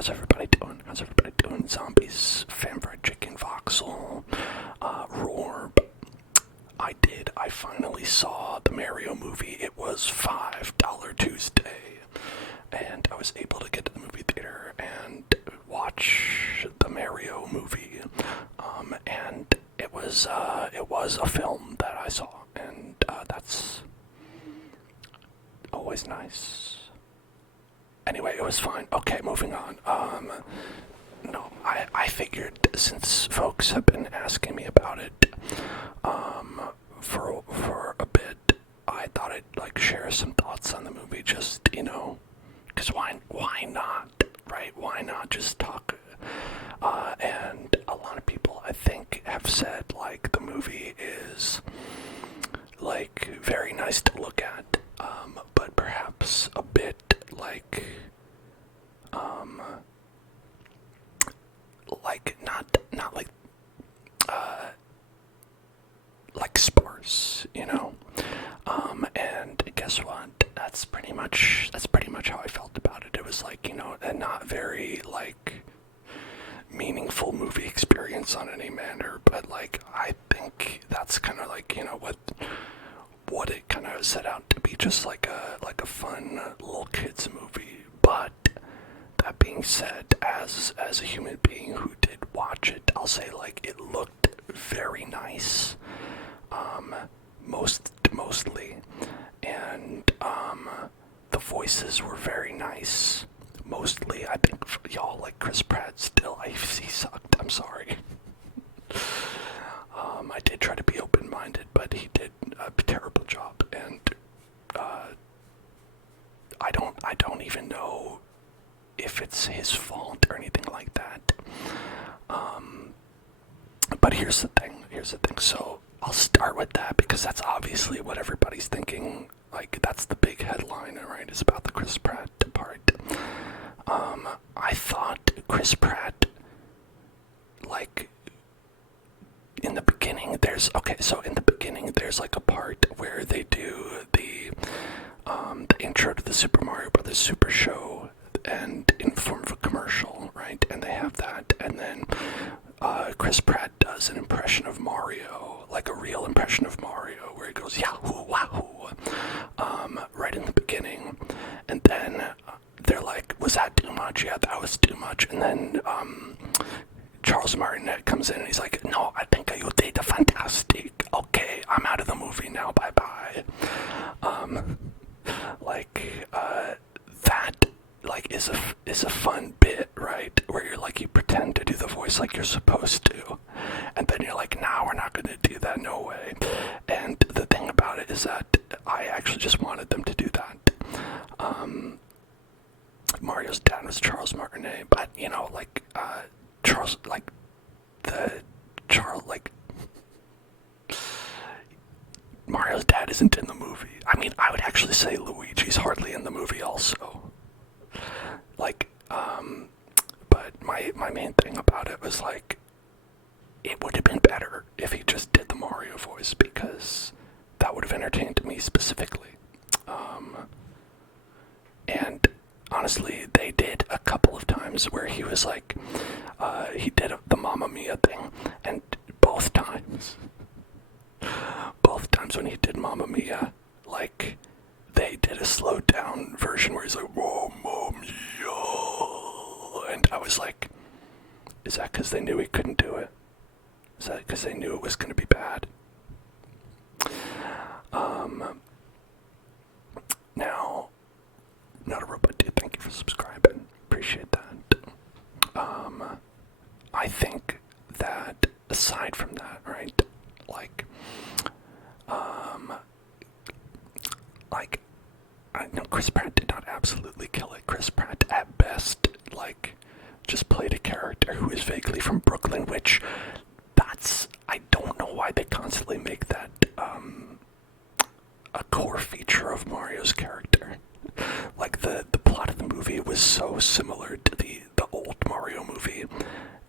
How's everybody doing? How's everybody doing? Zombies, Fanfried Chicken, Voxel, Roar. I finally saw the Mario movie. It was $5 Tuesday, and I was able to get to the movie theater and watch the Mario movie. And it was a film that I saw, and that's always nice. Anyway, it was fine. Okay, moving on. No, I figured since folks have been asking me about it, for a bit, I thought I'd share some thoughts on the movie. Just because why not, right? Why not just talk? And a lot of people, I think, have said the movie is very nice to look at, but perhaps a bit not sparse, and guess what? That's pretty much how I felt about it. It was a not very meaningful movie experience on any manner, but I think that's kind of what it kind of set out to be, just like a fun little kids movie. But that being said, as a human being who did watch it, I'll say it looked very nice, mostly, and the voices were very nice. Mostly, I think y'all Chris Pratt still. He sucked. I'm sorry. I did try to be open-minded, but he did a terrible job, and I don't even know if it's his fault or anything like that. But here's the thing. So I'll start with that because that's obviously what everybody's thinking. That's the big headline, right? Is about the Chris Pratt part. I thought Chris Pratt, in the beginning, there's a part where they do the intro to the Super Mario Brothers Super Show, and in form of a commercial, right? And they have that, and then Chris Pratt does an impression of Mario, a real impression of Mario, where he goes Yahoo Wahoo, right in the beginning, and then they're like, was that too much? Yeah, that was too much. And then Charles Martinet comes in and he's like, no, I think you did fantastic. Okay, I'm out of the movie now, bye-bye. That is a fun bit, right? Where you're you pretend to do the voice like you're supposed to, and then you're like, nah, we're not gonna do that, no way. And the thing about it is that I actually just wanted them to do that. Mario's dad was Charles Martinet, but Charles, Mario's dad isn't in the movie. I mean, I would actually say Luigi's hardly in the movie also. But my main thing about it was it would have been better if he just did the Mario voice, because that would have entertained me specifically. And honestly, they did a couple of times where he was he did the Mamma Mia thing, and both times when he did Mamma Mia, they did a slowed down version where he's like, Mamma Mia, and I was like, is that because they knew he couldn't do it? Is that because they knew it was going to be bad? Now, Not a Robot Dude, thank you for subscribing. Appreciate that. I think that aside from that, right, I know Chris Pratt did not absolutely kill it. Chris Pratt, at best, just played a character who is vaguely from Brooklyn, which I don't know why they constantly make that a core feature of Mario's character. The plot of the movie was so similar to the old Mario movie,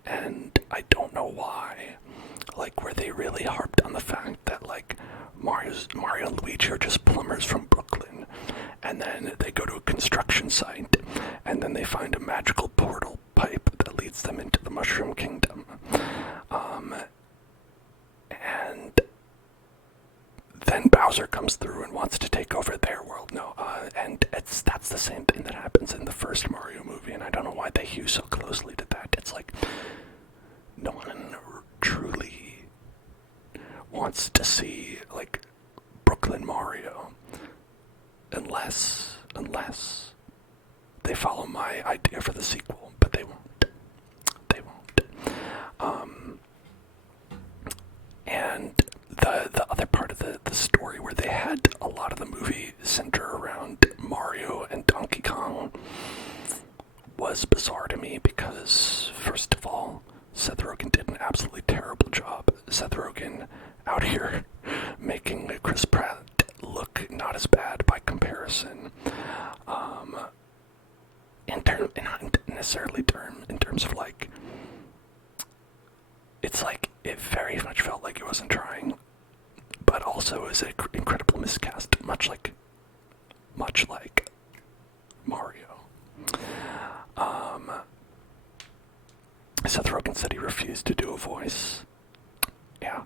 and I don't know why. Where they really harped on the fact that Mario and Luigi are just plumbers from Brooklyn, and then they go to a construction site, and then they find a magical portal scene that happens in the first Mario movie, and I don't know why they hew so closely to that. It's like, no one truly wants to see, like, Brooklyn Mario, unless they follow my idea for the sequel, but they won't. They won't. And the other part of the story where they had a lot of the movie center around Mario and Donkey Kong was bizarre to me because, first of all, Seth Rogen did an absolutely terrible job. Seth Rogen out here making Chris Pratt look not as bad by comparison. Not necessarily in terms of like, it's like it very much felt like he wasn't trying, but also is an incredible miscast, much like Mario. Seth Rogen said he refused to do a voice. Yeah,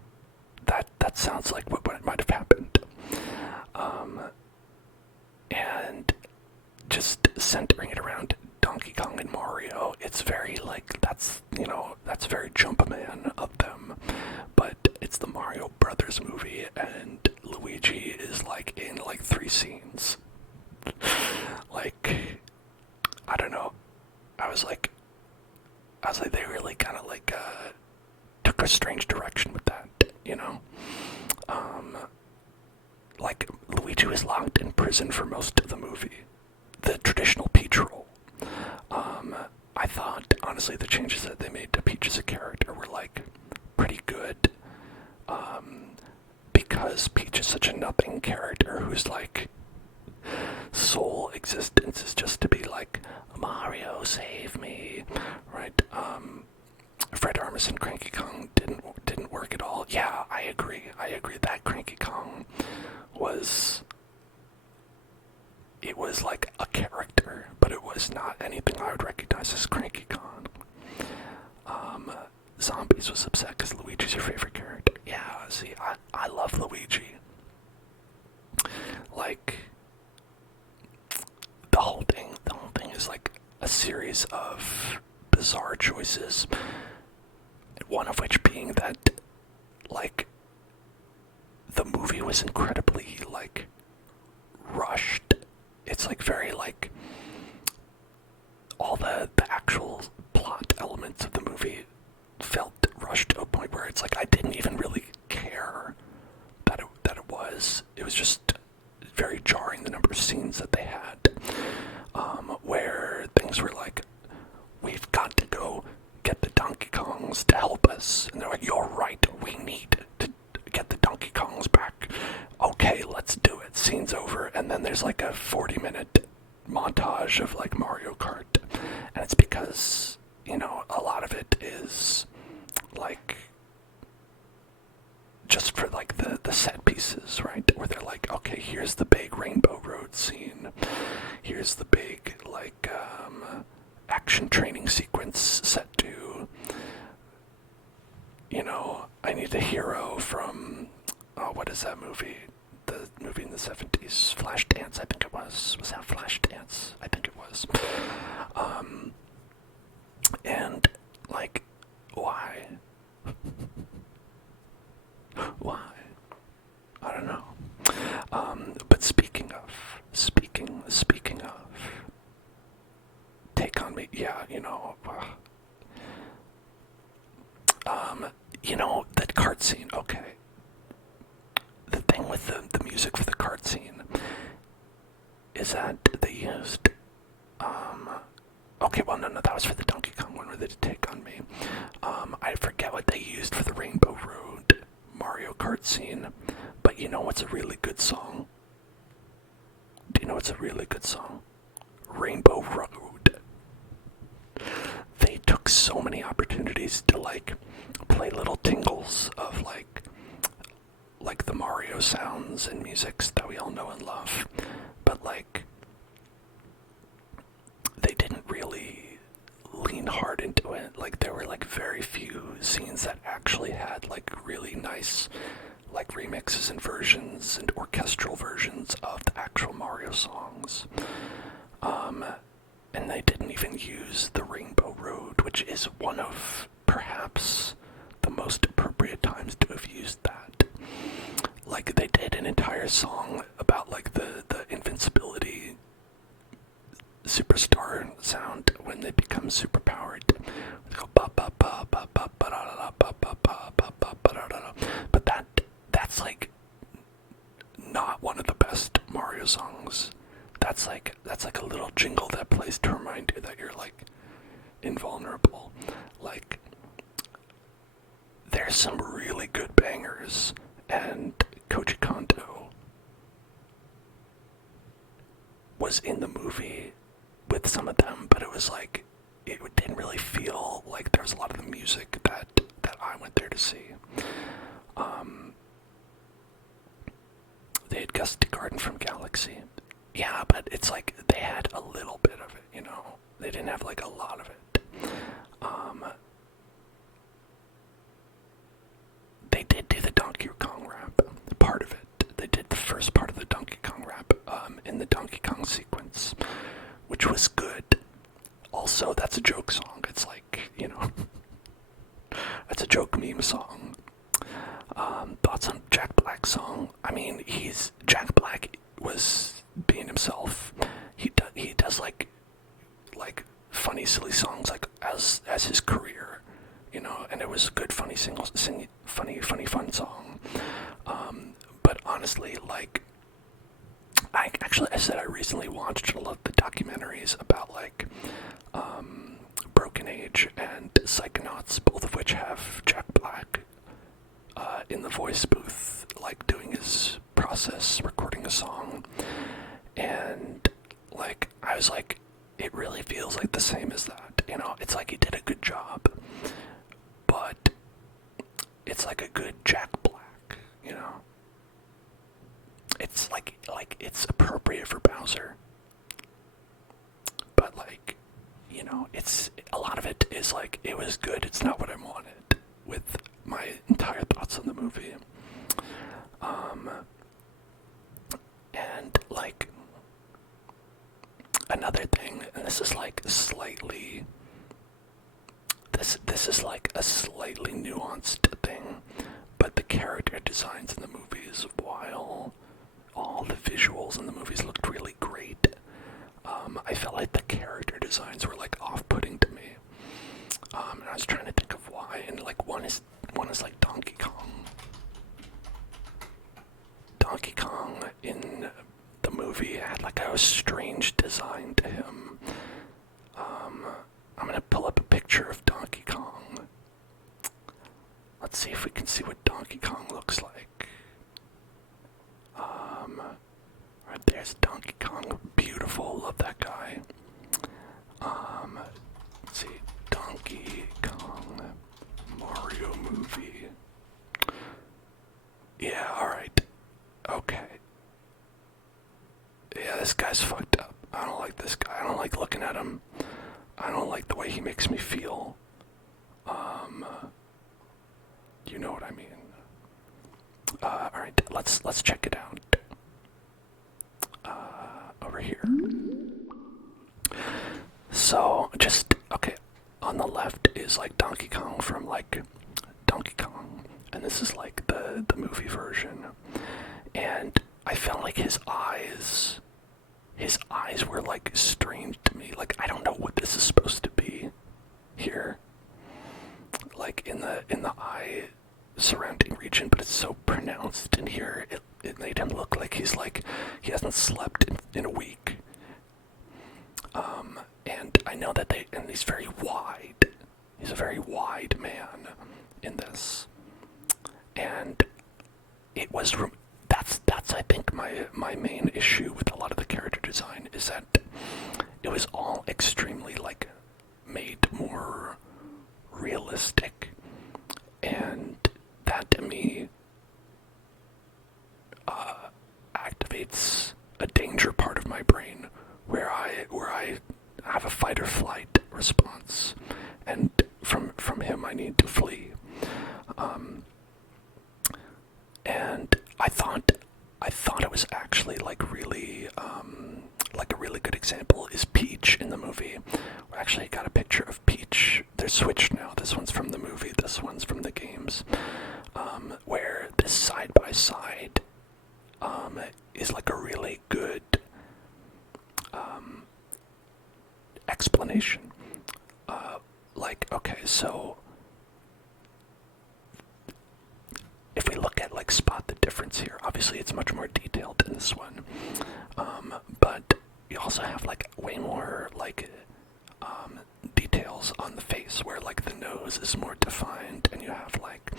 that sounds like what might have happened. And just centering it around Donkey Kong and Mario, it's very like, that's very Jumpman of them, but it's the Mario Brothers movie, and Luigi is like in like 3 scenes. Like, I don't know. I was like, they really kind of like took a strange direction with that, you know. Like, Luigi was locked in prison for most of the movie, the traditional Peach role. I thought, honestly, the changes that they made to Peach as a character were, like, pretty good. Because Peach is such a nothing character whose, like, sole existence is just to be like, Mario, save me, right? Fred Armisen Cranky Kong didn't work at all. Yeah, I agree. That Cranky Kong was like a character, but it was not anything I would recognize as Cranky Kong. Zombies was upset because Luigi's your favorite character. Yeah, see, I love Luigi. Like, the whole thing is like a series of bizarre choices. One of which being that, like, the movie was incredibly, like, rushed. It's like very, like, all the actual plot elements of the movie felt rushed to a point where it's like I didn't even really care that it was. It was just very jarring, the number of scenes that they had, where things were like, we've got to go get the Donkey Kongs to help us. And they're like, you're right, we need to get the Donkey Kongs back. Okay, let's do it. Scene's over. And then there's like a 40-minute montage of like Mario Kart. And it's because, you know, a lot of it is like just for like the set pieces, right? Where they're like, okay, here's the big Rainbow Road scene. Here's the big like action training sequence set to, you know, I need a hero from, what is that movie? The movie in the 70s, Flashdance, I think it was. Was that Flashdance? I think it was. And, like, why? Why? I don't know. But speaking of, Take On Me, yeah, you know, that cart scene, okay. The thing with the music for the cart scene is that they used, okay, well, no, that was for the Donkey Kong one where they did Take On Me. I forget what they used for the Rainbow Road Mario Kart scene, but you know what's a really good song? Do you know what's a really good song? Rainbow Road. They took so many opportunities to, like, play little tingles of, like the Mario sounds and musics that we all know and love, but, like, they didn't really lean hard into it. Like, there were, like, very few scenes that actually had, like, really nice, like, remixes and versions and orchestral versions of the actual Mario songs. And they didn't even use the Rainbow Road, which is one of perhaps the most appropriate times to have used that. Like, they did an entire song about like the invincibility superstar sound when they become superpowered. They go ba ba ba ba ba ba da da ba ba ba ba ba ba da da. But that's like not one of the best Mario songs. That's like a little jingle that plays to remind you that you're like invulnerable. Like, there's some really good bangers, and Koji Kondo was in the movie with some of them, but it was like, it didn't really feel like there was a lot of the music that I went there to see. They had Gusty Garden from Galaxy. Yeah, but it's like they had a little bit of it, you know? They didn't have like a lot of it. They did do the Donkey Kong rap, part of it. They did the first part of the Donkey Kong rap in the Donkey Kong sequence, which was good. Also, that's a joke song. It's like, you know, that's a joke meme song. Thoughts on Jack Black's song? I mean, Jack Black was being himself. He does like funny, silly songs like as his career, you know, and it was a good, funny fun song. But honestly, like, I recently watched a lot of the documentaries about like Broken Age and Psychonauts, both of which have Jack Black in the voice booth, like doing his process, recording a song, and like I was like, it really feels like the same as that, you know. It's like he did a good job, but it's like a good Jack Black, you know. It's like it's appropriate for Bowser, but like, you know, it's a lot of it is like, it was good, it's not what I wanted, with my entire thoughts on the movie. And like, another thing, and this is like slightly, this is like a slightly nuanced thing, but the character designs in the movies, while all the visuals in the movies looked really great, I felt like the character designs were like off-putting to me. And I was trying to think of why, and like one is like Donkey Kong. Donkey Kong in the movie had like a strange design to him. I'm gonna pull up a picture of Donkey Kong. Let's see if we can see what Donkey Kong looks like. Right there's Donkey Kong, beautiful, love that guy. Let's see, Donkey Kong Mario movie. Yeah, alright. Okay. Yeah, this guy's fucked up. I don't like this guy. I don't like looking at him. I don't like the way he makes me feel. You know what I mean. Alright, let's check it out. Over here. So, okay, on the left is like Donkey Kong from like Donkey Kong, and this is like the movie version, and I felt like his eyes were like strange to me. Like, I don't know what this is supposed to be here, like in the eye surrounding region, but it's so pronounced in here. It made him look like he hasn't slept in a week. And I know that he's very wide. He's a very wide man in this. And it was, that's I think my main issue with a lot of the character design, is that it was all extremely like made more realistic, and that to me activates a danger part of my brain where I have a fight or flight response, and from him I need to flee. And I thought it was actually like really like a really good example is P movie. We actually got a picture of Peach. They're switched now. This one's from the movie, this one's from the games. Where this side by side is like a really good explanation. Like, okay, so if we look at, like, spot the difference here, obviously it's much more detailed in this one, but you also have, like, way more, like, details on the face, where, like, the nose is more defined, and you have, like,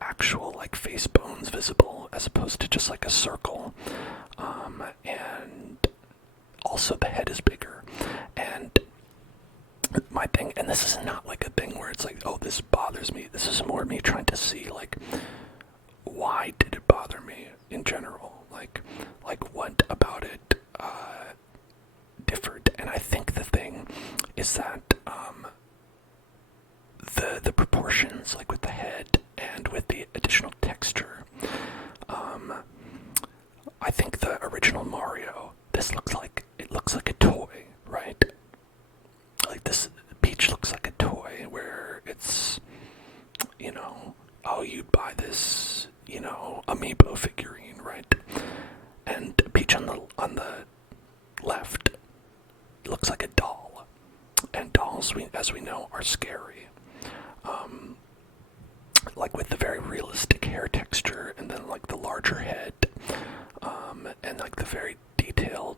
actual, like, face bones visible, as opposed to just, like, a circle, and also the head is bigger, and my thing, and this is not like a thing where it's like, oh, this bothers me. This is more me trying to see, like, why did it bother me in general? Like what about it differed? And I think the thing is that the proportions, like with the head and with the additional texture, I think the original Mario, it looks like a toy, right? Like, this Peach looks like a toy where it's, you know, oh, you'd buy this, you know, amiibo figurine, right? And Peach on the left looks like a doll, and dolls, as we know, are scary. Like, with the very realistic hair texture, and then, like, the larger head, and, like, the very detailed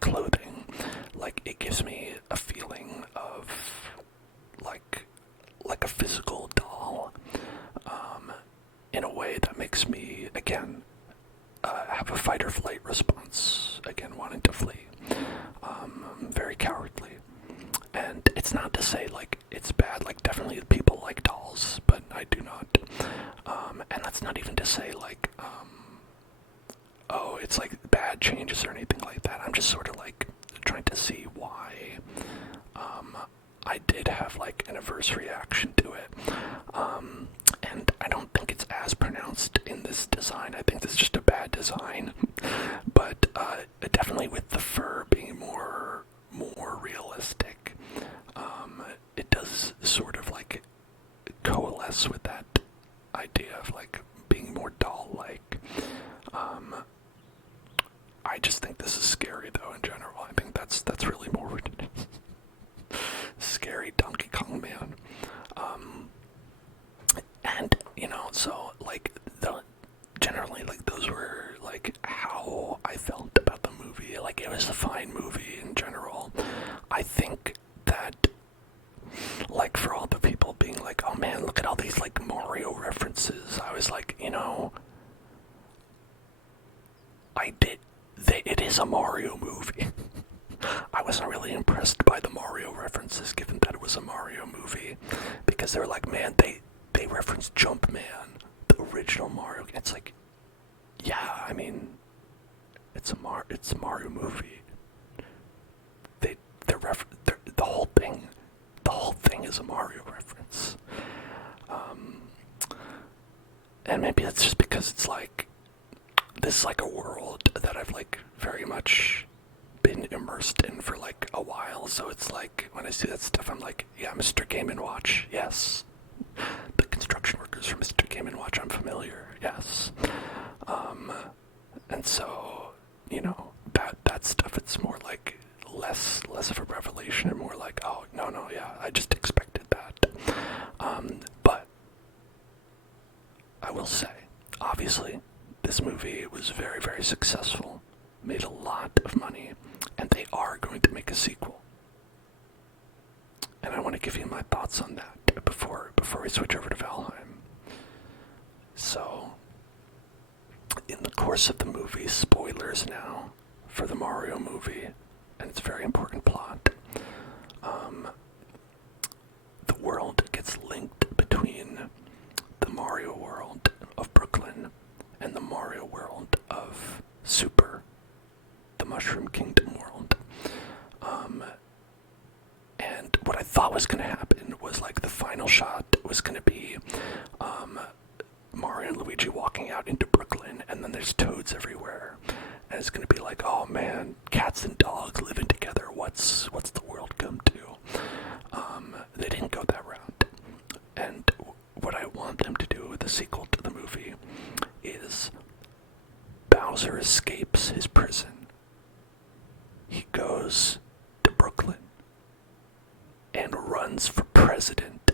clothing, like, it gives me a feeling of like a physical doll, in a way that makes me, again, have a fight or flight response, again, wanting to flee. Very cowardly. And it's not to say, like, it's bad, like, definitely people like dolls, but I do not. And that's not even to say, like, oh, it's, like, bad changes or anything like that. I'm just sort of, like, trying to see why I did have, like, an adverse reaction to it. And I don't think it's as pronounced in this design. I think this is just a bad design. But definitely with the fur being more realistic, it does sort of, like, coalesce with that idea of, like, being more doll-like. I just think this is scary, though, in general. I think that's really more what it is. Scary Donkey Kong Man. And, you know, so, like, generally, like, those were, like, how I felt about the movie. Like, it was a fine movie in general. I think that, like, for all the people being like, oh man, look at all these, like, Mario references, I was like, you know, it is a Mario movie. I wasn't really impressed by the Mario references, given that it was a Mario movie, because they were like, man, they referenced Jumpman, the original Mario. It's like, yeah, I mean, it's a Mario movie. The whole thing is a Mario reference. And maybe it's just because it's like, this is like a world that I've, like, very much been immersed in for, like, a while, so it's like, when I see that stuff, I'm like, yeah, Mr. Game & Watch, yes. The construction workers from Mr. Game & Watch, I'm familiar, yes. And so, you know, that stuff, it's more like less of a revelation and more like, oh, no, yeah, I just expected that. But I will say, obviously, this movie was very, very successful, made a lot of money, and they are going to make a sequel. And I want to give you my thoughts on that before we switch over to Valheim. So, in the course of the movie, spoilers now for the Mario movie, and it's a very important plot, the world gets linked between the Mario world of Brooklyn and the Mario world of Super, the Mushroom Kingdom world. And what I thought was going to happen was, like, the final shot was going to be Mario and Luigi walking out into Brooklyn, and then there's toads everywhere, and it's gonna be like, oh man, cats and dogs living together. What's the world come to? They didn't go that route, and what I want them to do with the sequel to the movie is Bowser escapes his prison. He goes to Brooklyn and runs for president.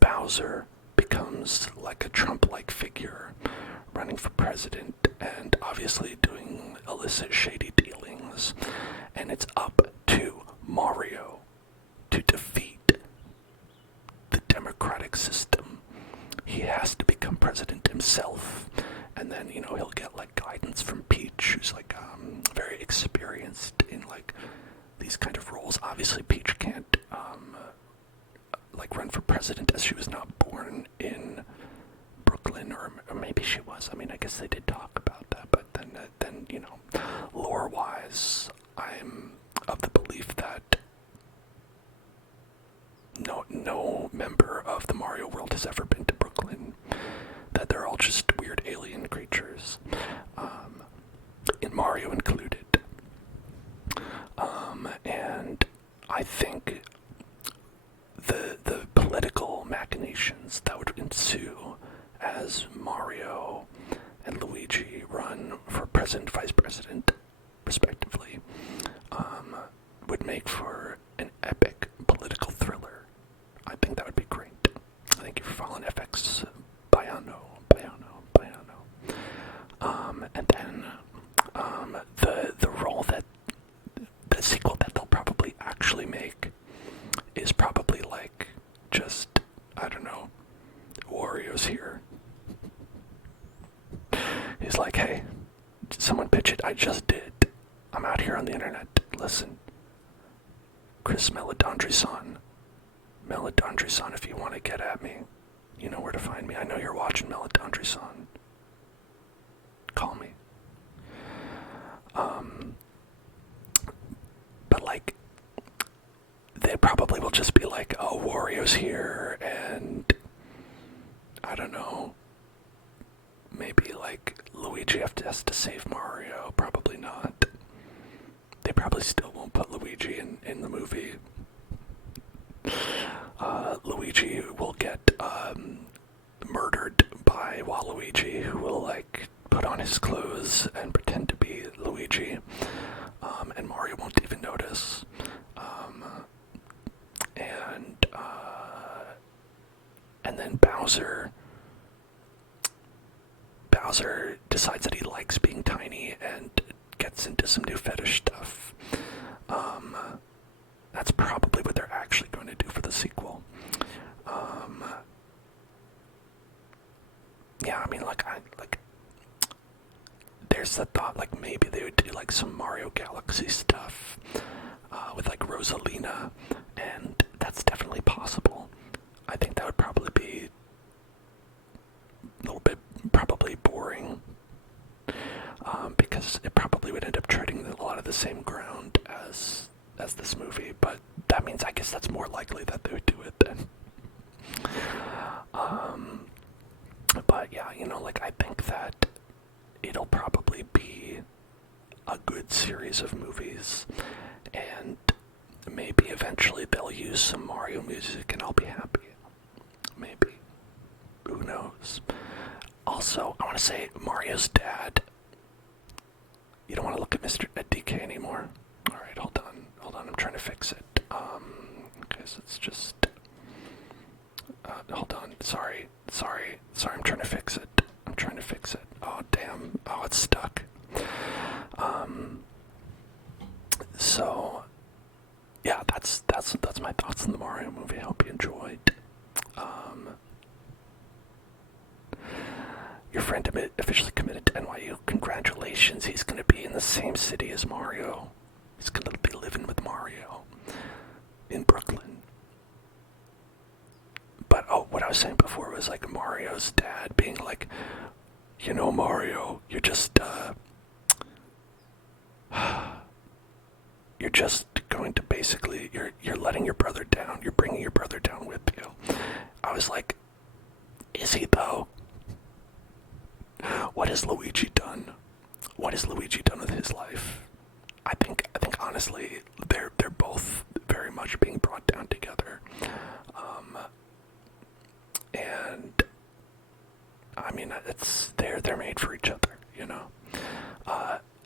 Bowser becomes like a Trump-like figure running for president and obviously doing illicit, shady dealings. And it's up to Mario to defeat the democratic system. He has to become president himself, and then, you know, he'll get like guidance from Peach, who's like very experienced in like these kind of roles. Obviously Peach can't like run for president, as she was not born in Brooklyn, or maybe she was. I mean, I guess they did talk about that, but then you know, lore-wise, I'm of the belief that no member of the Mario world has ever been to Brooklyn, that they're all just weird alien creatures, in Mario included. And I think the political machinations that would ensue as Mario and Luigi run for president, vice president, respectively, would make for an epic political thriller. I think that would be great. Thank you for following FX Bayano. And then the role that the sequel that they'll probably actually make is probably like just, I don't know, Wario's here. He's like, hey, someone pitch it. I just did. I'm out here on the internet. Listen, Chris Meledandri-san, if you want to get at me, you know where to find me. I know you're watching, Meledandri-san. Call me. But like, they probably will just be like, oh, Wario's here, and I don't know, maybe like Luigi has to save Mario. Probably not. They probably still won't put Luigi in the movie. Luigi will get murdered by Waluigi, who will like put on his clothes and pretend to be Luigi, and Mario won't even notice. And then Bowser decides that he likes being tiny and gets into some new fetish stuff. That's probably what they're actually going to do for the sequel. Yeah, I mean, like there's the thought, like, maybe they would do, like, some Mario Galaxy stuff, with, like, Rosalina, and that's definitely possible. I think that would probably be a little bit, probably boring, because it probably would end up treading a lot of the same ground as this movie, but that means I guess that's more likely that they would do it then. But yeah, you know, like, I think that it'll probably be a good series of movies, and maybe eventually they'll use some Mario music and I'll be happy. Maybe. Who knows? Also, I want to say, Mario's dad, you don't want to look at at DK anymore. Alright, hold on, I'm trying to fix it. Okay, so it's just, hold on, sorry, I'm trying to fix it. Oh, damn, oh, it's stuck. So, yeah, that's my thoughts on the Mario movie. I hope you enjoyed. Your friend officially committed to NYU. Congratulations. He's going to be in the same city as Mario. He's going to be living with Mario in Brooklyn. But, oh, what I was saying before was, like, Mario's dad being like, you know, Mario, you're just going to basically, you're letting your brother down. You're bringing your brother down with you. I was like, is he though? What has Luigi done? What has Luigi done with his life? I think honestly, they're both very much being brought down together. And I mean, they're made for each other, you know.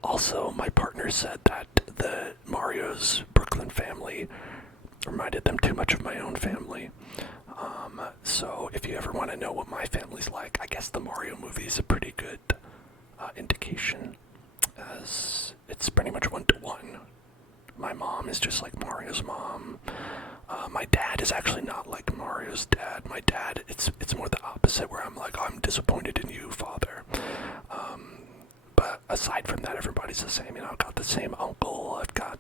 Also, my partner said that the Mario's Brooklyn family reminded them too much of my own family. So if you ever want to know what my family's like, I guess the Mario movie is a pretty good indication, as it's pretty much 1-to-1. My mom is just like Mario's mom. My dad is actually not like Mario's dad. My dad, it's more the opposite, where I'm like, oh, I'm disappointed in you, father. But aside from that, everybody's the same. You know, I've got the same uncle. I've got